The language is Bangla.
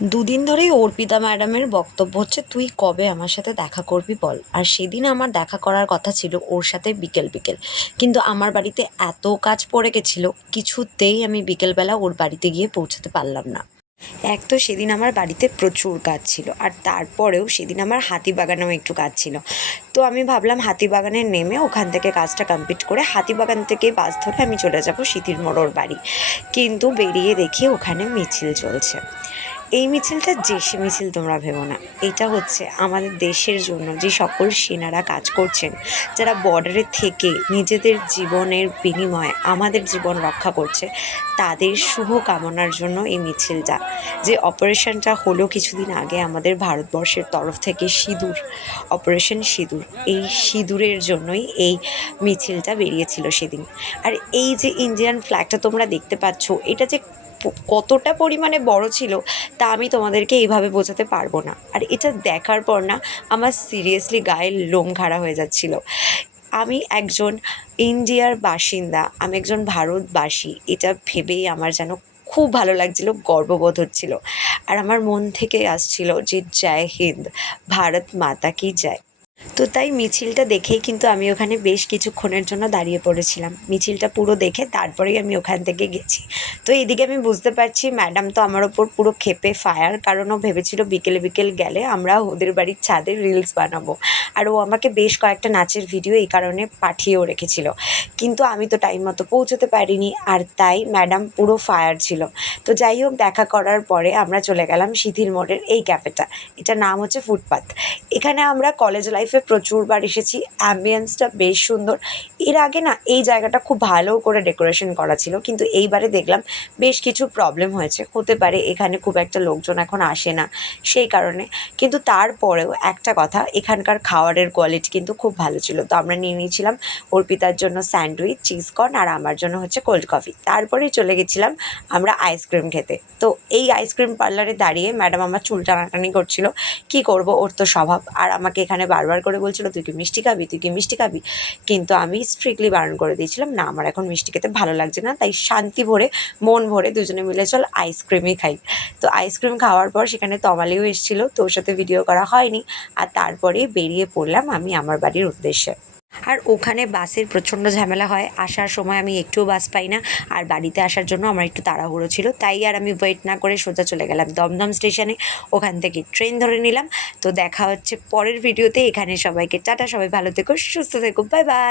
দুদিন ধরেই অর্পিতা ম্যাডামের বক্তব্য হচ্ছে তুই কবে আমার সাথে দেখা করবি বল। আর সেদিন আমার দেখা করার কথা ছিল ওর সাথে বিকেল বিকেল, কিন্তু আমার বাড়িতে এত কাজ পড়ে গেছিলো কিছুতেই আমি বিকেলবেলা ওর বাড়িতে গিয়ে পৌঁছাতে পারলাম না। এক তো সেদিন আমার বাড়িতে প্রচুর কাজ ছিল, আর তারপরেও সেদিন আমার হাতিবাগানেও একটু কাজ ছিল। তো আমি ভাবলাম হাতিবাগানে নেমে ওখান থেকে কাজটা কমপ্লিট করে হাতিবাগান থেকে বাস ধরে আমি চলে যাব সিথির মোড় ওর বাড়ি। কিন্তু বেরিয়ে দেখি ওখানে মিছিল চলছে। এই মিছিলটা দেশি মিছিল তোমরা ভেবো না, এটা হচ্ছে আমাদের দেশের জন্য যে সকল সেনারা কাজ করছেন, যারা বর্ডারে থেকে নিজেদের জীবনের বিনিময়ে আমাদের জীবন রক্ষা করছে, তাদের শুভ কামনার জন্য এই মিছিলটা। যে অপারেশনটা হলো কিছুদিন আগে আমাদের ভারতবর্ষের তরফ থেকে সিঁদুর, অপারেশন সিঁদুর, এই সিঁদুরের জন্যই এই মিছিলটা বেরিয়েছিল সেদিন। আর এই যে ইন্ডিয়ান ফ্ল্যাগটা তোমরা দেখতে পাচ্ছ, এটা যে কতটা পরিমাণে বড় ছিল তা আমি তোমাদেরকে এইভাবে বোঝাতে পারবো না। আর এটা দেখার পর না আমার সিরিয়াসলি গায়ের লোম খাড়া হয়ে যাচ্ছিল। আমি একজন ইন্ডিয়ার বাসিন্দা, আমি একজন ভারতবাসী, এটা ভেবেই আমার যেন খুব ভালো লাগছিল, গর্ববোধ হচ্ছিল। আর আমার মন থেকে আসছিল যে জয় হিন্দ, ভারত মাতা কি জয়। তো তাই মিছিলটা দেখেই কিন্তু আমি ওখানে বেশ কিছুক্ষণের জন্য দাঁড়িয়ে পড়েছিলাম। মিছিলটা পুরো দেখে তারপরেই আমি ওখান থেকে গেছি। তো এদিকে আমি বুঝতে পারছি ম্যাডাম তো আমার ওপর পুরো ক্ষেপে ফায়ার, কারণ ও ভেবেছিল বিকেলে বিকেল গেলে আমরা ওদের বাড়ির ছাদে রিলস বানাবো। আর ও আমাকে বেশ কয়েকটা নাচের ভিডিও এই কারণে পাঠিয়েও রেখেছিল। কিন্তু আমি তো টাইম মতো পৌঁছতে পারিনি, আর তাই ম্যাডাম পুরো ফায়ার ছিল। তো যাই হোক, দেখা করার পরে আমরা চলে গেলাম সিথির মোড়ের এই ক্যাফেটা। এটার নাম হচ্ছে ফুটপাথ। এখানে আমরা কলেজ লাইফে প্রচুরবার এসেছি, অ্যাম্বিয়েন্সটা বেশ সুন্দর। এর আগে না এই জায়গাটা খুব ভালো করে ডেকোরেশন করা ছিল, কিন্তু এইবারে দেখলাম বেশ কিছু প্রবলেম হয়েছে, হতে পারে এখানে খুব একটা লোকজন এখন আসে না সেই কারণে। কিন্তু তারপরেও একটা কথা, এখানকার খাবারের কোয়ালিটি কিন্তু খুব ভালো ছিল। তো আমরা নিয়ে নিয়েছিলাম অর্পিতার জন্য স্যান্ডউইচ, চিজকর্ন, আর আমার জন্য হচ্ছে কোল্ড কফি। তারপরে চলে গেছিলাম আমরা আইসক্রিম খেতে। তো এই আইসক্রিম পার্লারে দাঁড়িয়ে ম্যাডাম আমার চুল টানাটানি করছিল। কী করব, ওর তো স্বভাব। আর আমাকে এখানে বারবার করে বলছিল তুই কি মিষ্টি খাবি, তুই কি মিষ্টি খাবি। কিন্তু আমি স্ট্রিক্টলি বারণ করে দিয়েছিলাম, না আমার এখন মিষ্টি খেতে ভালো লাগছে না, তাই শান্তি ভরে মন ভরে দুজনে মিলে চল আইসক্রিমই খাই। তো আইসক্রিম খাওয়ার পর সেখানে তমালিও এসেছিলো, তো ওর সাথে ভিডিও করা হয়নি। আর তারপরে বেরিয়ে পড়লাম আমি আমার বাড়ির উদ্দেশ্যে। আর ওখানে বাসের প্রচণ্ড ঝামেলা হয়, আসার সময় আমি একটুও বাস পাই না। আর বাড়িতে আসার জন্য আমার একটু তাড়াহুড়ো ছিল, তাই আর আমি ওয়েট না করে সোজা চলে গেলাম দমদম স্টেশনে। ওখান থেকে ট্রেন ধরে নিলাম। তো দেখা হচ্ছে পরের ভিডিওতে। এখানে সবাইকে টাটা, সবাই ভালো থেকো, সুস্থ থেকো, বাই বাই।